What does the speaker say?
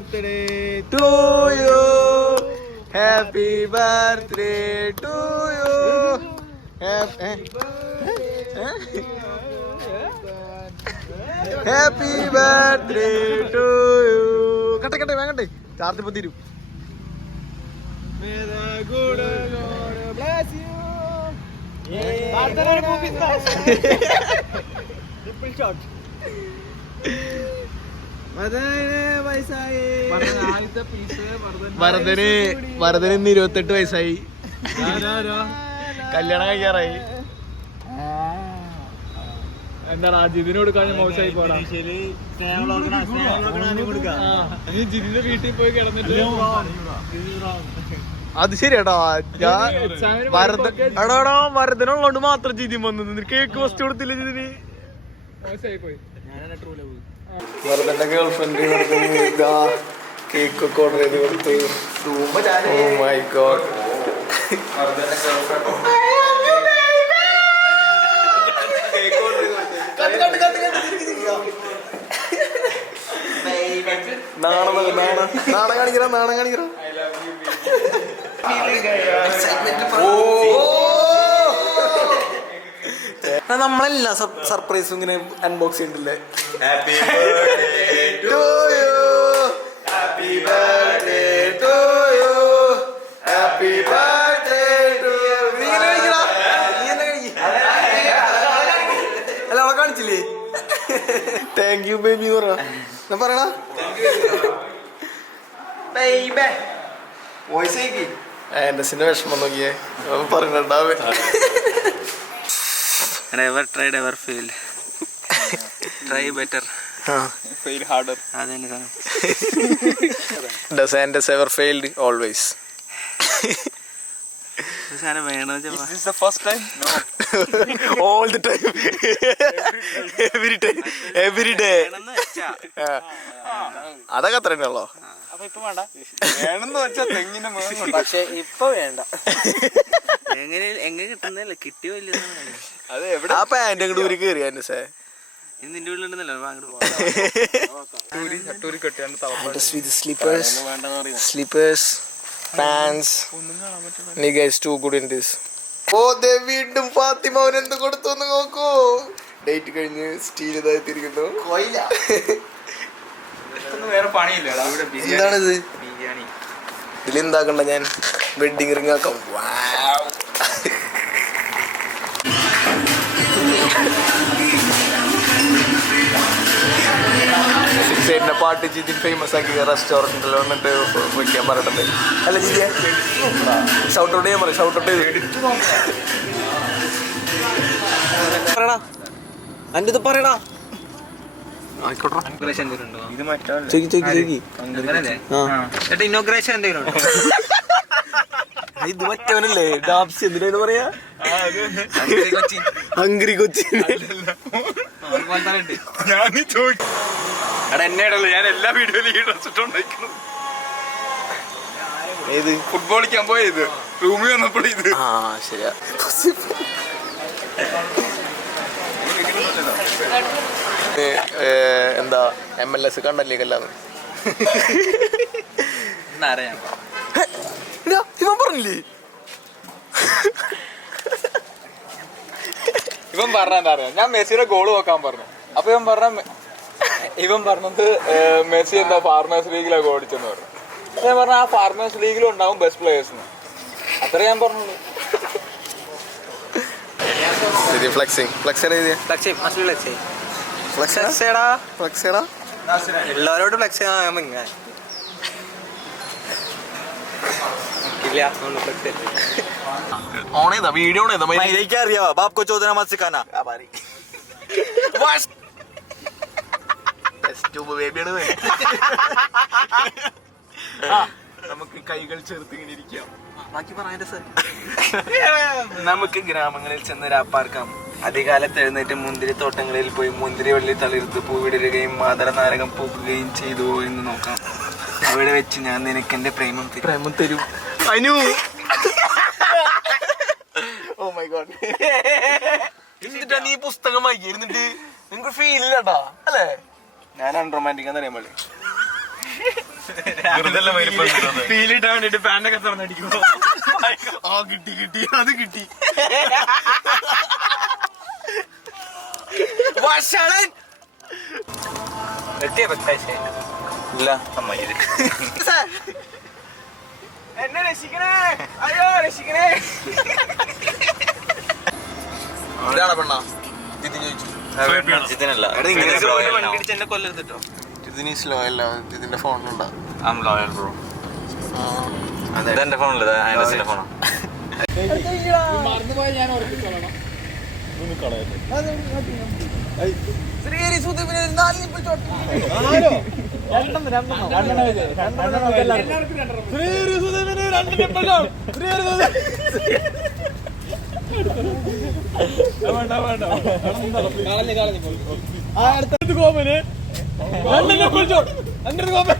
to you. Happy birthday to you. Happy birthday to you. കട്ടെ വേങ്ങട്ടെ charge ഇപ്പൊ തീരും. May the good Lord bless you. Triple shot. വരദന് 28 വയസ്സായി. കല്യാണം കഴിക്കാറായി. എന്താ ജിതിന് കൊടുക്കാൻ മോശമായി പോടാ. ജിതിന്റെ വീട്ടിൽ പോയി കിടന്നിട്ട് അത് ശരിയാട്ടോ. വരദനുള്ളോണ്ട് മാത്രം ജിതി വന്നത്. കേക്ക് ഫസ്റ്റ് കൊടുത്തില്ല ജിതിന്. വരദന്റെ ഗേൾഫ്രണ്ട് കേക്ക് ഒക്കെ ഓർഡർ ചെയ്ത് കൊടുത്തു. Oh my God. നാണം കാണിക്കറ. നമ്മളെല്ലാം സർപ്രൈസും ഇങ്ങനെ അൺബോക്സ് ചെയ്തിട്ടില്ലേ. Happy birthday to you. Happy birthday to you. Happy birthday to you. അല്ല അവളെ കാണിച്ചില്ലേ. താങ്ക് യു ബേബി പറയണ. എന്റെ സിന്റെ വിഷമം നോക്കിയേ പറഞ്ഞിട്ടുണ്ടാവേ. Never tried, ever failed. Try better. Fail harder. അതന്നെ സാധനം. Does Andes ever failed? Always. സാധനം വേണോ? Is this the first time? No. All the time. Every time. Every day. അതൊക്കെ അത്ര തന്നെയുള്ളോ. അപ്പൊ ഇപ്പൊ വേണ്ട. വേണമെന്ന് വെച്ചാ തെങ്ങിന്റെ മുഖം. പക്ഷെ ഇപ്പൊ വേണ്ട. എങ്ങനെ കിട്ടുന്നില്ല. കിട്ടിയോ ഇല്ല. ആ പാന്റ് അങ്ങോട്ട് ഊരി കയറി സേ. നിന്റെ വീട്ടിലുണ്ടെന്നല്ലോ അങ്ങോട്ട് sleepers pants. You guys too good in this. വീണ്ടും ഫാത്തിമ അവനെന്ത് കൊടുത്തു എന്ന് നോക്കൂ. ഡേറ്റ് കഴിഞ്ഞ് സ്റ്റീൽ ഇതായിത്തിരിക്കുന്നു. എന്താണിത്? ഇതിലെന്താക്കണ്ട ഞാൻ വെഡിങ് റിംഗ് ആക്കാം. സിക്സൈഡിന്റെ പാട്ട് ജിതിൻ ഫേമസ് ആക്കിയ റെസ്റ്റോറൻറ്റിൽ വന്നിട്ട് വയ്ക്കാൻ പറയട്ടെ. അല്ല ജിതിയെ ഷൗട്ട് ഔട്ട് ചെയ്യാൻ പറയും. ഷൗട്ട് ഔട്ട് പറയടാ. എൻ്റെ ഇത് പറയടാ. ഇത് മറ്റവനല്ലേ ഡാബ്സ് എന്തിനാ പറയാ. ഹംഗ്രി കൊച്ചിൻ. ഞാൻ ചോദിക്കും എന്നെയാണല്ലോ. ഞാൻ എല്ലാ വീഡിയോയിലും ഈ ഡ്രസ് ഇട്ടുണ്ടായിരിക്കുന്നു. ഏത് ഫുട്ബോൾ കളിക്കാൻ പോയത് റൂമിൽ വന്നപ്പോൾ ഇത്. ആ ശരിയാ. എന്താ MLS കണ്ടല്ലേ കല്ലാന്ന് ഇവൻ പറഞ്ഞില്ലേ. ഇവൻ പറഞ്ഞാ അറിയാം. ഞാൻ മെസ്സിയുടെ ഗോള് നോക്കാൻ പറഞ്ഞു. അപ്പൊ ഇവൻ പറഞ്ഞത് മെസ്സി എന്താ ഫാർമേഴ്സ് ലീഗിലാണ് ഗോൾ അടിച്ചെന്ന് പറഞ്ഞു. ഞാൻ പറഞ്ഞ ആ ഫാർമേഴ്സ് ലീഗിലും ഉണ്ടാവും ബെസ്റ്റ് പ്ലേയേഴ്സിന്. അത്ര ഞാൻ പറഞ്ഞുള്ളൂ. എല്ലാവരോടും ഫ്ലെക്സ് വീഡിയോ അറിയാവാ. ബാപ്കോ ചോദന മത്സിക്കാനാ നമുക്ക് കൈകൾ ചേർത്ത് ഇങ്ങനെ ഇരിക്കാം. ബാക്കി പറയാൻ സർ. നമുക്ക് ഗ്രാമങ്ങളിൽ ചെന്ന് രാപ്പാർക്കാം. അധികാലത്ത് എഴുന്നേറ്റ് മുന്തിരിത്തോട്ടങ്ങളിൽ പോയി മുന്തിരി വള്ളി തളിർത്ത് പൂവിടരുകയും മാതള നാരകം പൂക്കുകയും ചെയ്തു എന്ന് നോക്കാം. അവിടെ വെച്ച് ഞാൻ നിനക്ക് എന്റെ പ്രേമം തരും. Anu oh my God. എന്നിട്ടാ നീ പുസ്തകം വായിക്കുന്നിട്ട് നിങ്ങൾക്ക് ഫീൽ ഇല്ലട്ടാ അല്ലേ. ഞാൻ അൺറൊമാൻറ്റിക് എന്ന് അറിയാൻ പാടില്ല. ഫീലിട്ടാൻ വേണ്ടിട്ട് പാൻറ്റൊക്കെ തുറന്നടിക്കുമ്പോ ആ കിട്ടി കിട്ടി അത് കിട്ടി. ഇല്ല എന്നെ രക്ഷിക്കണേ, അയ്യോ രക്ഷിക്കണേ. ഇതാണ് പെണ്ണാ ജിതിൻ ചോദിച്ചു. ഇതിനല്ല വണ്ടി ഇടിച്ച് എന്നെ കൊല്ലരുത് കേട്ടോ. ജിതിന് സ്ലോ അല്ല, ജിതിന്റെ ഫോണിലുണ്ടാ. I'm loyal bro. ഇതെന്റെ ഫോണല്ലേ, അതിന്റെ ഫോണോ? അടുത്തത് കോമന് 2 ഗോപൻ